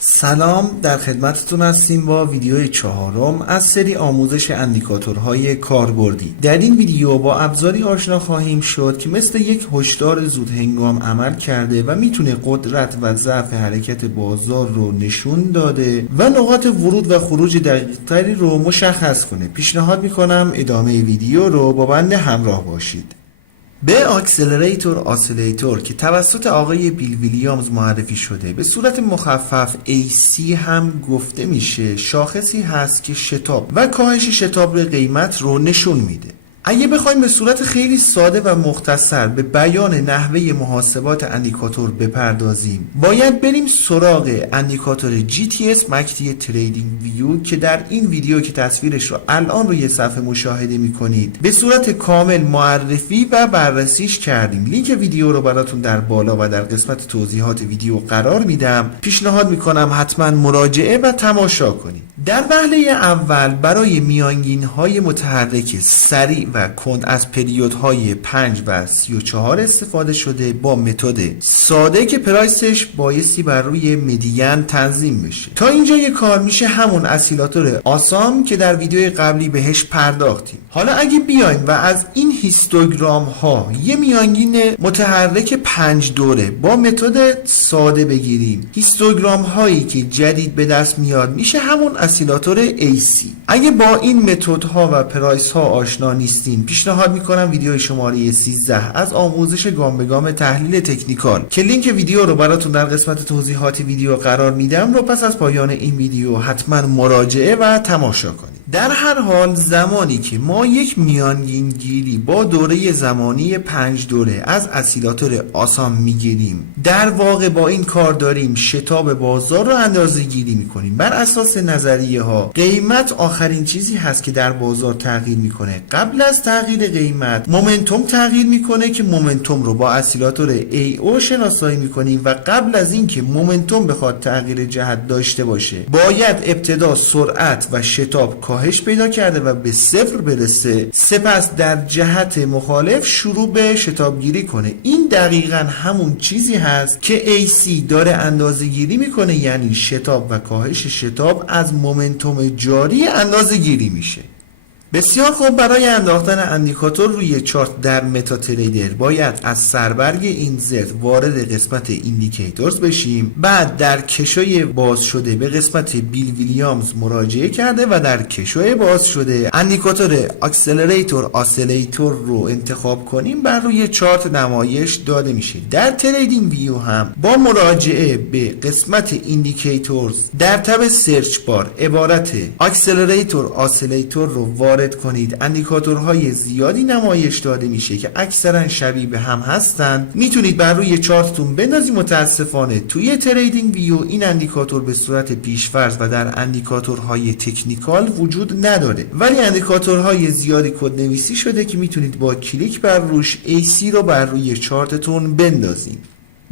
سلام، در خدمتتون هستیم با ویدیو چهارم از سری آموزش اندیکاتورهای کاربردی. در این ویدیو با ابزاری آشنا خواهیم شد که مثل یک هشدار زود هنگام عمل کرده و میتونه قدرت و ضعف حرکت بازار رو نشون داده و نقاط ورود و خروج دقیق‌تری رو مشخص کنه. پیشنهاد میکنم ادامه ویدیو رو با بنده همراه باشید. به اکسلراتور آسیلاتور که توسط آقای بیل ویلیامز معرفی شده به صورت مخفف AC هم گفته میشه، شاخصی هست که شتاب و کاهش شتاب قیمت رو نشون میده. اگه بخوایم به صورت خیلی ساده و مختصر به بیان نحوه محاسبات اندیکاتور بپردازیم، باید بریم سراغ اندیکاتور GTS مکتی تریدینگ ویو که در این ویدیو که تصویرش رو الان روی صفحه مشاهده میکنید به صورت کامل معرفی و بررسیش کردیم. لینک ویدیو رو براتون در بالا و در قسمت توضیحات ویدیو قرار میدم. پیشنهاد میکنم حتما مراجعه و تماشا کنید. در وهله اول برای میانگین های متحرک سریع و کند از پریودهای 5 و 34 استفاده شده با متد ساده که پرایسش بایستی بر روی مدین تنظیم بشه. تا اینجای کار میشه همون اسیلاتور آسام که در ویدیو قبلی بهش پرداختیم. حالا اگه بیایم و از این هیستوگرام ها یه میانگین متحرک 5 دوره با متد ساده بگیریم، هیستوگرام هایی که جدید به دست میاد میشه همون اسیلاتور AC. اگه با این متد ها و پرایس ها آشنا نیستین، پیشنهاد میکنم ویدیو شماره 13 از آموزش گام به گام تحلیل تکنیکال که لینک ویدیو رو براتون در قسمت توضیحات ویدیو قرار میدم رو پس از پایان این ویدیو حتما مراجعه و تماشا کنید. در هر حال زمانی که ما یک میانگین گیری با دوره زمانی 5 دوره از اسیلاتور آسام میگیریم، در واقع با این کار داریم شتاب بازار رو اندازه گیری میکنیم. بر اساس نظریه ها قیمت آخرین چیزی هست که در بازار تغییر میکنه. قبل از تغییر قیمت مومنتوم تغییر میکنه که مومنتوم رو با اسیلاتور AO شناسایی میکنیم و قبل از اینکه مومنتوم بخواد تغییر جهت داشته باشه باید ابتدا سرعت و شتاب کاهش پیدا کرده و به صفر برسه، سپس در جهت مخالف شروع به شتاب گیری کنه. این دقیقاً همون چیزی هست که AC داره اندازه گیری میکنه، یعنی شتاب و کاهش شتاب از مومنتوم جاری اندازه گیری میشه. بسیار خوب، برای انداختن اندیکاتور روی چارت در متا تریدر باید از سربرگ این زد وارد قسمت ایندیکیتورز بشیم. بعد در کشوی باز شده به قسمت بیل ویلیامز مراجعه کرده و در کشوی باز شده اندیکاتور اکسلراتور آسیلاتور رو انتخاب کنیم. بر روی چارت نمایش داده میشه. در تریدینگ ویو هم با مراجعه به قسمت ایندیکیتورز در تب سرچ بار عبارت اکسلراتور آسیلاتور رو وارد کنید. اندیکاتورهای زیادی نمایش داده میشه که اکثرا شبیه به هم هستند. میتونید بر روی چارتتون بندازید. متاسفانه توی تریدینگ ویو این اندیکاتور به صورت پیشفرض و در اندیکاتورهای تکنیکال وجود نداره، ولی اندیکاتورهای زیادی کدنویسی شده که میتونید با کلیک بر روش AC رو بر روی چارتتون بندازید.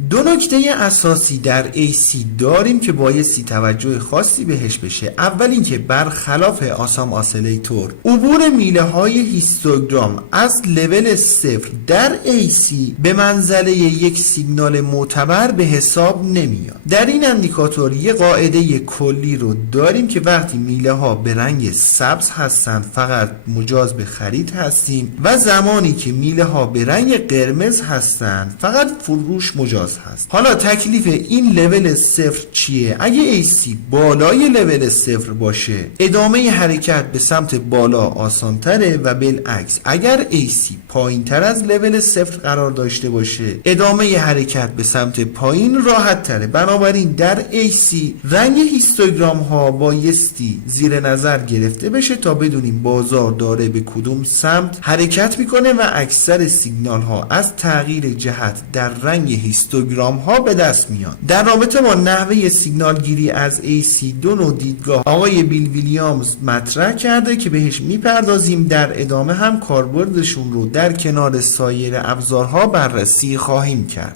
دو نکته اساسی در AC داریم که بایستی توجه خاصی بهش بشه. اول اینکه برخلاف آسام آسیلاتور عبور میله های هیستوگرام از لول 0 در AC به منزله یک سیگنال معتبر به حساب نمیاد. در این اندیکاتور یه قاعده کلی رو داریم که وقتی میله ها به رنگ سبز هستند فقط مجاز به خرید هستیم و زمانی که میله ها به رنگ قرمز هستند فقط فروش مجاز هست. حالا تکلیف این لول 0 چیه؟ اگه AC بالای لول 0 باشه ادامه حرکت به سمت بالا آسانتره و بالعکس اگر AC پایین تر از لول 0 قرار داشته باشه ادامه حرکت به سمت پایین راحت تره. بنابراین در AC رنگ هیستوگرام ها بایستی زیر نظر گرفته بشه تا بدونیم بازار داره به کدوم سمت حرکت میکنه و اکثر سیگنال ها از تغییر جهت در رنگ هیستوگرام ها به دست میاد. در رابطه با نحوه سیگنال گیری از AC دو نوع دیدگاه آقای بیل ویلیامز مطرح کرده که بهش میپردازیم. در ادامه هم کاربردشون رو در کنار سایر ابزارها بررسی خواهیم کرد.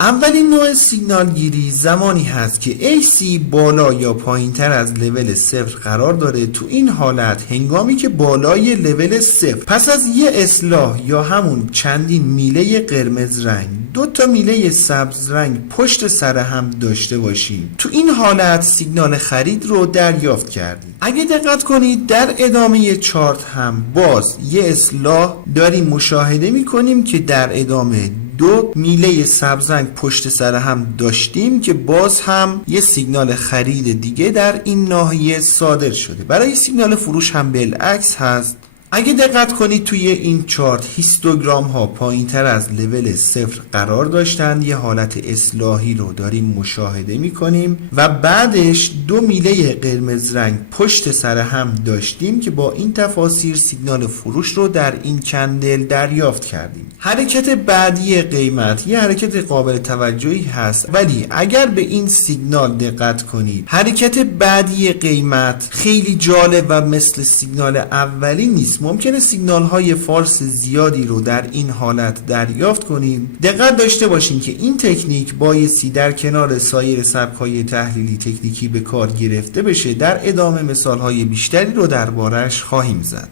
اولین نوع سیگنال گیری زمانی هست که AC بالا یا پایین تر از لول 0 قرار داره. تو این حالت هنگامی که بالای لول 0 پس از یه اصلاح یا همون چندین میله قرمز رنگ دو تا میله سبز رنگ پشت سر هم داشته باشیم، تو این حالت سیگنال خرید رو دریافت کردیم. اگه دقت کنید در ادامه چارت هم باز یه اصلاح داریم مشاهده میکنیم که در ادامه دو میله سبز رنگ پشت سر هم داشتیم که باز هم یه سیگنال خرید دیگه در این ناحیه صادر شده. برای سیگنال فروش هم بالعکس هست. اگه دقت کنید توی این چارت هیستوگرام ها پایین تر از لول 0 قرار داشتن، یه حالت اصلاحی رو داریم مشاهده میکنیم و بعدش دو میله قرمز رنگ پشت سر هم داشتیم که با این تفاسیر سیگنال فروش رو در این کندل دریافت کردیم. حرکت بعدی قیمت یه حرکت قابل توجهی هست، ولی اگر به این سیگنال دقت کنید حرکت بعدی قیمت خیلی جالب و مثل سیگنال اولی نیست. ممکنه سیگنال های فالس زیادی رو در این حالت دریافت کنیم. دقت داشته باشیم که این تکنیک بایستی در کنار سایر سبک های تحلیلی تکنیکی به کار گرفته بشه. در ادامه مثال های بیشتری رو دربارش خواهیم زد.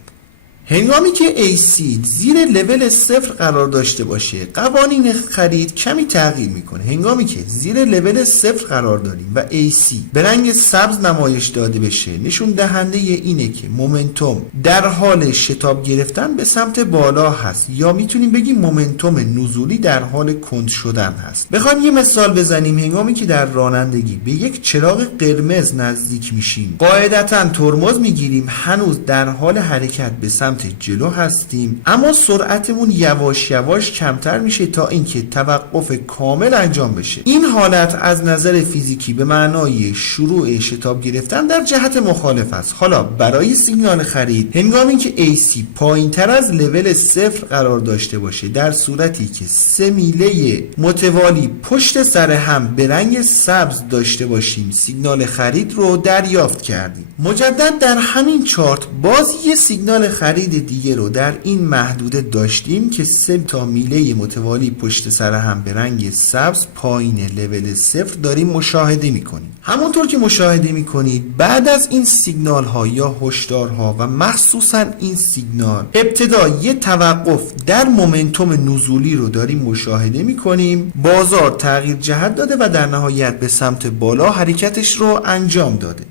هنگامی که AC زیر لول 0 قرار داشته باشه قوانین خرید کمی تغییر میکنه. هنگامی که زیر لول 0 قرار داریم و AC به رنگ سبز نمایش داده بشه نشون دهنده اینه که مومنتوم در حال شتاب گرفتن به سمت بالا هست، یا میتونیم بگیم مومنتوم نزولی در حال کند شدن هست. بخوایم یه مثال بزنیم، هنگامی که در رانندگی به یک چراغ قرمز نزدیک میشیم قاعدتاً ترمز میگیریم، هنوز در حال حرکت به سمت جلو هستیم اما سرعتمون یواش یواش کمتر میشه تا اینکه توقف کامل انجام بشه. این حالت از نظر فیزیکی به معنای شروع شتاب گرفتن در جهت مخالف است. حالا برای سیگنال خرید هنگامی که AC پایین تر از لول 0 قرار داشته باشه، در صورتی که سه میله متوالی پشت سر هم به رنگ سبز داشته باشیم سیگنال خرید رو دریافت کردیم. مجدد در همین چارت باز یه سیگنال خرید دیگه رو در این محدوده داشتیم که سه تا میله متوالی پشت سر هم به رنگ سبز پایین لول 0 داریم مشاهده میکنیم. همونطور که مشاهده میکنید بعد از این سیگنال ها یا هشدارها و مخصوصا این سیگنال ابتدا یه توقف در مومنتوم نزولی رو داریم مشاهده میکنیم. بازار تغییر جهت داده و در نهایت به سمت بالا حرکتش رو انجام داده.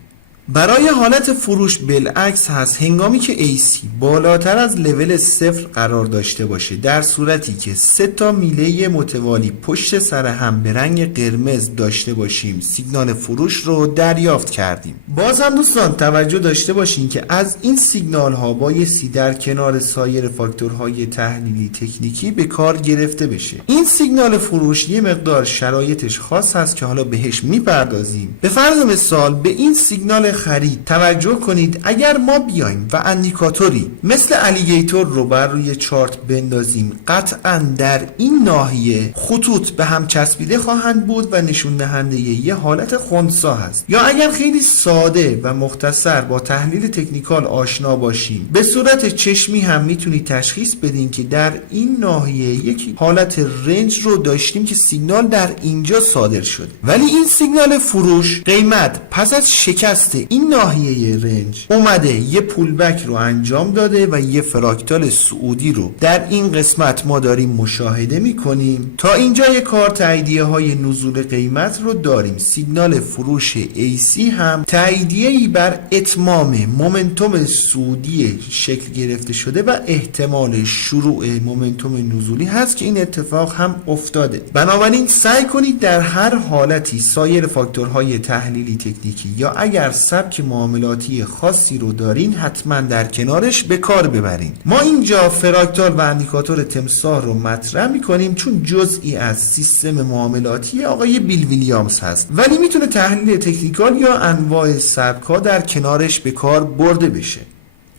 برای حالت فروش بالعکس هست. هنگامی که AC بالاتر از لول 0 قرار داشته باشه در صورتی که سه تا میله متوالی پشت سر هم به رنگ قرمز داشته باشیم سیگنال فروش رو دریافت کردیم. باز هم دوستان توجه داشته باشین که از این سیگنال ها بایستی در کنار سایر فاکتورهای تحلیلی تکنیکی به کار گرفته بشه. این سیگنال فروش یه مقدار شرایطش خاص هست که حالا بهش میپردازیم. به فرض مثال به این سیگنال خرید توجه کنید. اگر ما بیایم و اندیکاتوری مثل الیگیتور رو بر روی چارت بندازیم قطعا در این ناحیه خطوط به هم چسبیده خواهند بود و نشون دهنده یه حالت خنثی هست. یا اگر خیلی ساده و مختصر با تحلیل تکنیکال آشنا باشیم به صورت چشمی هم میتونید تشخیص بدین که در این ناحیه یک حالت رنج رو داشتیم که سیگنال در اینجا صادر شده، ولی این سیگنال فروش قیمت پس از شکست این ناحیه رنج اومده یه پولبک رو انجام داده و یه فراکتال صعودی رو در این قسمت ما داریم مشاهده میکنیم. تا اینجای کار تاییدیه های نزول قیمت رو داریم. سیگنال فروش AC هم تاییدیه‌ای بر اتمام مومنتوم صعودی شکل گرفته شده و احتمال شروع مومنتوم نزولی هست که این اتفاق هم افتاده. بنابراین سعی کنید در هر حالتی سایر فاکتورهای تحلیلی تکنیکی یا اگر سبک معاملاتی خاصی رو دارین حتما در کنارش به کار ببرین. ما اینجا فراکتال و اندیکاتور تمساح رو مطرح میکنیم چون جزئی از سیستم معاملاتی آقای بیل ویلیامز هست، ولی میتونه تحلیل تکنیکال یا انواع سبک ها در کنارش به کار برده بشه.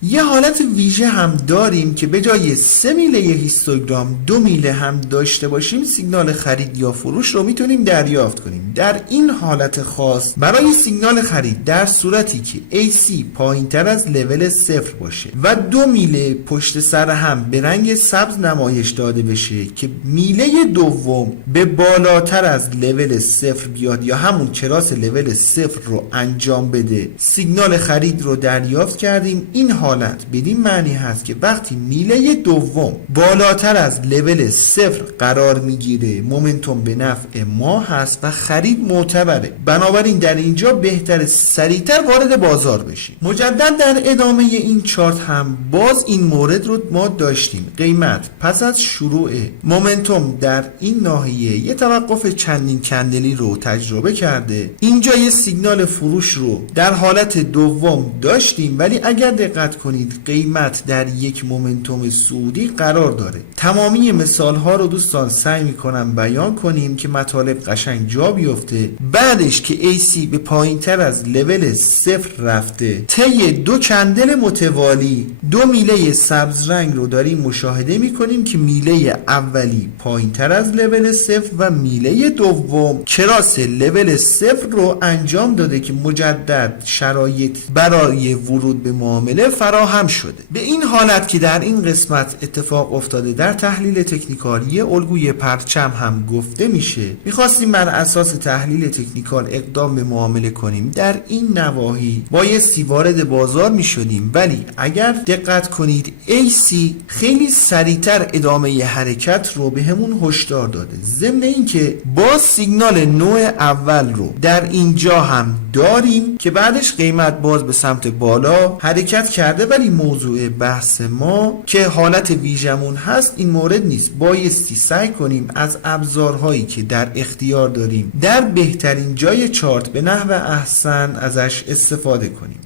یه حالت ویژه هم داریم که به جای 3 میله هیستوگرام 2 میله هم داشته باشیم سیگنال خرید یا فروش رو میتونیم دریافت کنیم. در این حالت خاص برای سیگنال خرید در صورتی که AC پایین تر از لول 0 باشه و 2 میله پشت سر هم به رنگ سبز نمایش داده بشه که میله دوم به بالاتر از لول 0 بیاد یا همون کراس لول 0 رو انجام بده سیگنال خرید رو دریافت کردیم. این حالت بدین معنی هست که وقتی میله دوم بالاتر از لول 0 قرار میگیره مومنتوم به نفع ما هست و خرید معتبره. بنابراین در اینجا بهتره سریعتر وارد بازار بشیم. مجدد در ادامه این چارت هم باز این مورد رو ما داشتیم. قیمت پس از شروع مومنتوم در این ناحیه یه توقف چندین کندلی رو تجربه کرده. اینجا یه سیگنال فروش رو در حالت دوم داشتیم، ولی اگر دقت کنید قیمت در یک مومنتوم صعودی قرار داره. تمامی مثال ها رو دوستان سعی میکنم بیان کنیم که مطالب قشنگ جا بیفته. بعدش که AC به پایین تر از لول 0 رفته، طی دو کندل متوالی دو میله سبز رنگ رو داریم مشاهده میکنیم که میله اولی پایین تر از لول 0 و میله دوم کراس لول 0 رو انجام داده که مجدد شرایط برای ورود به معامله فراهم شده. به این حالت که در این قسمت اتفاق افتاده در تحلیل تکنیکالی الگوی پرچم هم گفته میشه. میخواستیم بر اساس تحلیل تکنیکال اقدام به معامله کنیم. در این نواحی بایستی وارد بازار میشدیم، ولی اگر دقت کنید AC خیلی سریعتر ادامه حرکت رو به همون هشدار داده. ضمن اینکه با سیگنال نوع اول رو در اینجا هم داریم که بعدش قیمت باز به سمت بالا حرکت کرده، ولی موضوع بحث ما که حالت ویژمون هست این مورد نیست. بایستی سعی کنیم از ابزارهایی که در اختیار داریم در بهترین جای چارت به نحو احسن ازش استفاده کنیم.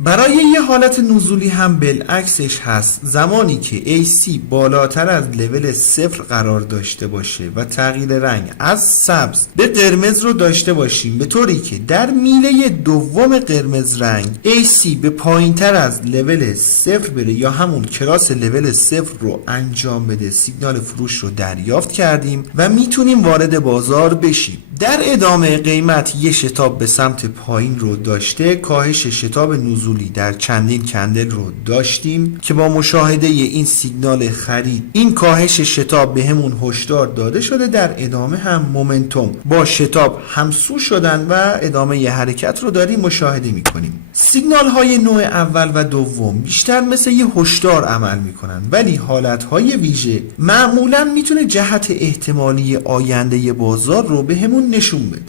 برای یه حالت نزولی هم بالعکسش هست. زمانی که AC بالاتر از لول 0 قرار داشته باشه و تغییر رنگ از سبز به قرمز رو داشته باشیم، به طوری که در میله دوم قرمز رنگ AC به پایین تر از لول 0 بره یا همون کراس لول 0 رو انجام بده، سیگنال فروش رو دریافت کردیم و میتونیم وارد بازار بشیم. در ادامه قیمت یه شتاب به سمت پایین رو داشته، کاهش شتاب نزولی در چندین کندل رو داشتیم که با مشاهده این سیگنال خرید این کاهش شتاب به همون هشدار داده شده. در ادامه هم مومنتوم با شتاب همسو شدن و ادامه ی حرکت رو داریم مشاهده میکنیم. سیگنال های نوع اول و دوم بیشتر مثل یه هشدار عمل میکنن، ولی حالت های ویژه معمولا میتونه جهت احتمالی آینده بازار رو به همون نشون بده.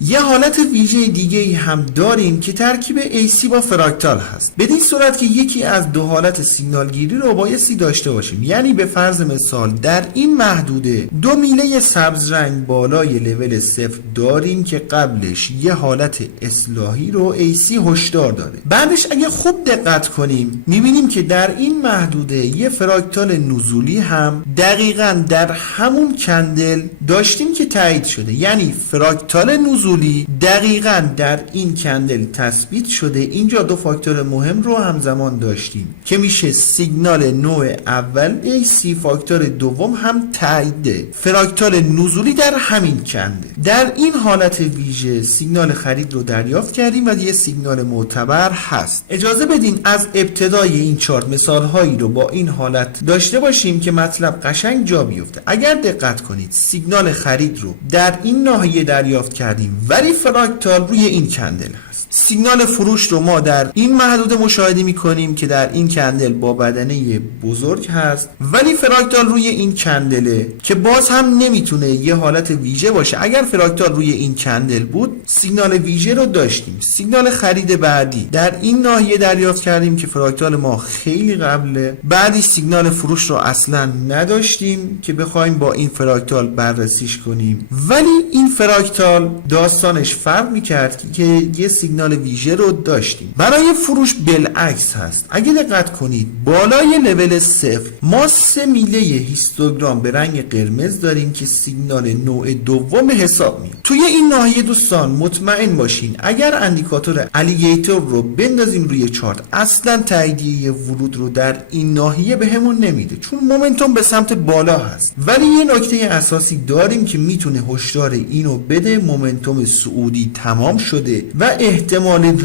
یه حالت ویژه دیگه هم داریم که ترکیب AC با فراکتال هست. بدین صورت که یکی از دو حالت سیگنال گیری رو بایستی داشته باشیم. یعنی به فرض مثال در این محدوده دو میله سبز رنگ بالای لول 0 داریم که قبلش یه حالت اصلاحی رو AC هشدار داده. بعدش اگه خوب دقت کنیم میبینیم که در این محدوده یه فراکتال نزولی هم دقیقاً در همون کندل داشتیم که تایید شده. یعنی فراکتال نزولی دقیقاً در این کندل تثبیت شده. اینجا دو فاکتور مهم رو همزمان داشتیم که میشه سیگنال نوع اول AC، فاکتور دوم هم تایید فراکتال نزولی در همین کندل. در این حالت ویژه سیگنال خرید رو دریافت کردیم و یه سیگنال معتبر هست. اجازه بدین از ابتدای این چارت مثال هایی رو با این حالت داشته باشیم که مطلب قشنگ جا بیفته. اگر دقت کنید سیگنال خرید رو در این ناحیه دریافت کردیم ولی فراکتال روی این کندل هست. سیگنال فروش رو ما در این محدوده مشاهده می‌کنیم که در این کندل با بدنه بزرگ هست، ولی فراکتال روی این کندله که باز هم نمیتونه یه حالت ویژه باشه. اگر فراکتال روی این کندل بود سیگنال ویژه رو داشتیم. سیگنال خرید بعدی در این ناحیه دریافت کردیم که فراکتال ما خیلی قبله. بعدی سیگنال فروش رو اصلا نداشتیم که بخوایم با این فراکتال بررسیش کنیم، ولی این فراکتال داستانش فرق میکرد که یه سیگنال ویژه رو داشتیم. برای فروش بالعکس هست. اگه دقت کنید بالای لول 0 ما 3 میله هیستوگرام به رنگ قرمز داریم که سیگنال نوع دوم حساب میاد. توی این ناحیه دوستان مطمئن باشین اگر اندیکاتور الیگیتور رو بندازیم روی چارت اصلا تاییدیه ورود رو در این ناحیه به همون نمیده، چون مومنتوم به سمت بالا هست. ولی یه نکته اساسی داریم که میتونه هشدار اینو بده مومنتوم صعودی تمام شده و احتمال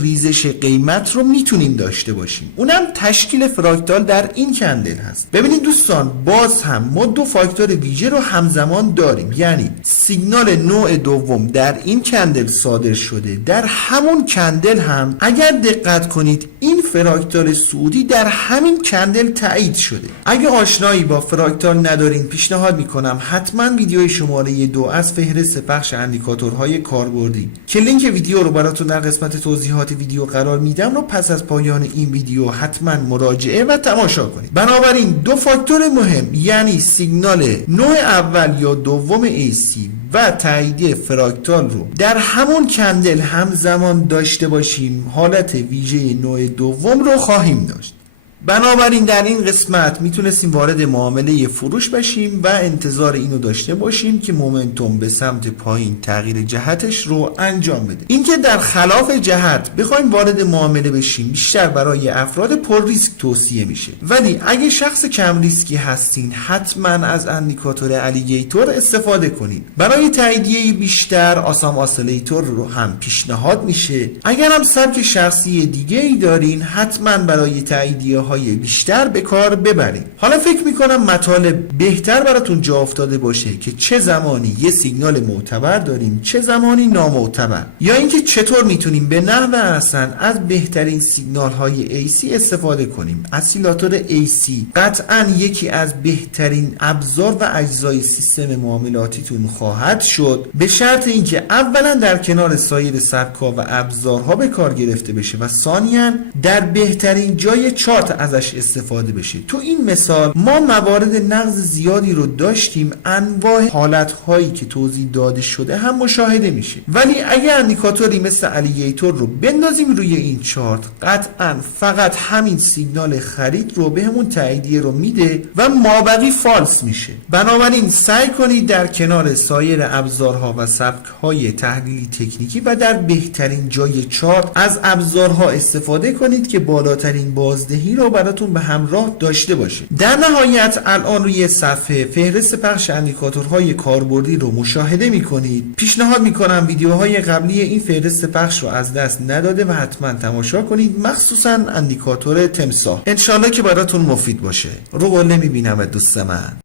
ریزش قیمت رو میتونیم داشته باشیم. اونم تشکیل فراکتال در این کندل هست. ببینید دوستان باز هم ما دو فاکتور ویژه رو همزمان داریم. یعنی سیگنال نوع دوم در این کندل صادر شده، در همون کندل هم اگر دقت کنید این فراکتال صعودی در همین کندل تایید شده. اگه آشنایی با فراکتال ندارین پیشنهاد میکنم حتما ویدیوی شماره 2 از فهرست پخش اندیکاتورهای کاربردی که لینک ویدیو رو براتون در قسمت توضیحات ویدیو قرار میدم رو پس از پایان این ویدیو حتما مراجعه و تماشا کنید. بنابراین دو فاکتور مهم یعنی سیگنال نوع اول یا دوم AC و تایید فراکتال رو در همون کندل همزمان داشته باشیم حالت ویژه نوع دوم رو خواهیم داشت. بنابراین در این قسمت میتونستیم وارد معامله فروش بشیم و انتظار اینو داشته باشیم که مومنتوم به سمت پایین تغییر جهتش رو انجام بده. اینکه در خلاف جهت بخوایم وارد معامله بشیم بیشتر برای افراد پر ریسک توصیه میشه، ولی اگه شخص کم ریسکی هستین حتما از اندیکاتور الیگیتور استفاده کنید. برای تاییدیه بیشتر آسام آسیلیتور رو هم پیشنهاد میشه. اگر هم سبک شخصی دیگه ای دارین حتما برای تاییدیه های بیشتر به کار ببرید. حالا فکر میکنم مطالب بهتر براتون جا افتاده باشه که چه زمانی یه سیگنال معتبر داریم چه زمانی نامعتبر، یا اینکه چطور میتونیم به نحو احسن از بهترین سیگنال های AC استفاده کنیم. اسیلاتور AC قطعا یکی از بهترین ابزار و اجزای سیستم معاملاتیتون خواهد شد، به شرط اینکه اولا در کنار سایر سبک‌ها و ابزارها به کار گرفته بشه و ثانیاً در بهترین جای چارت ازش استفاده بشه. تو این مثال ما موارد نقض زیادی رو داشتیم، انواع حالت‌هایی که توضیح داده شده هم مشاهده میشه، ولی اگه اندیکاتوری مثل الیگیتور رو بندازیم روی این چارت قطعا فقط همین سیگنال خرید رو بهمون تاییدیه رو میده و مابقی فالس میشه. بنابراین سعی کنید در کنار سایر ابزارها و سبک‌های تحلیلی تکنیکی و در بهترین جای چارت از ابزارها استفاده کنید که بالاترین بازدهی رو براتون به همراه داشته باشه. در نهایت الان روی صفحه فهرست پخش اندیکاتورهای کاربردی رو مشاهده میکنید. پیشنهاد میکنم ویدیوهای قبلی این فهرست پخش رو از دست نداده و حتما تماشا کنید، مخصوصا اندیکاتور تمساح. انشالله که براتون مفید باشه. رو قله میبینم دوست من.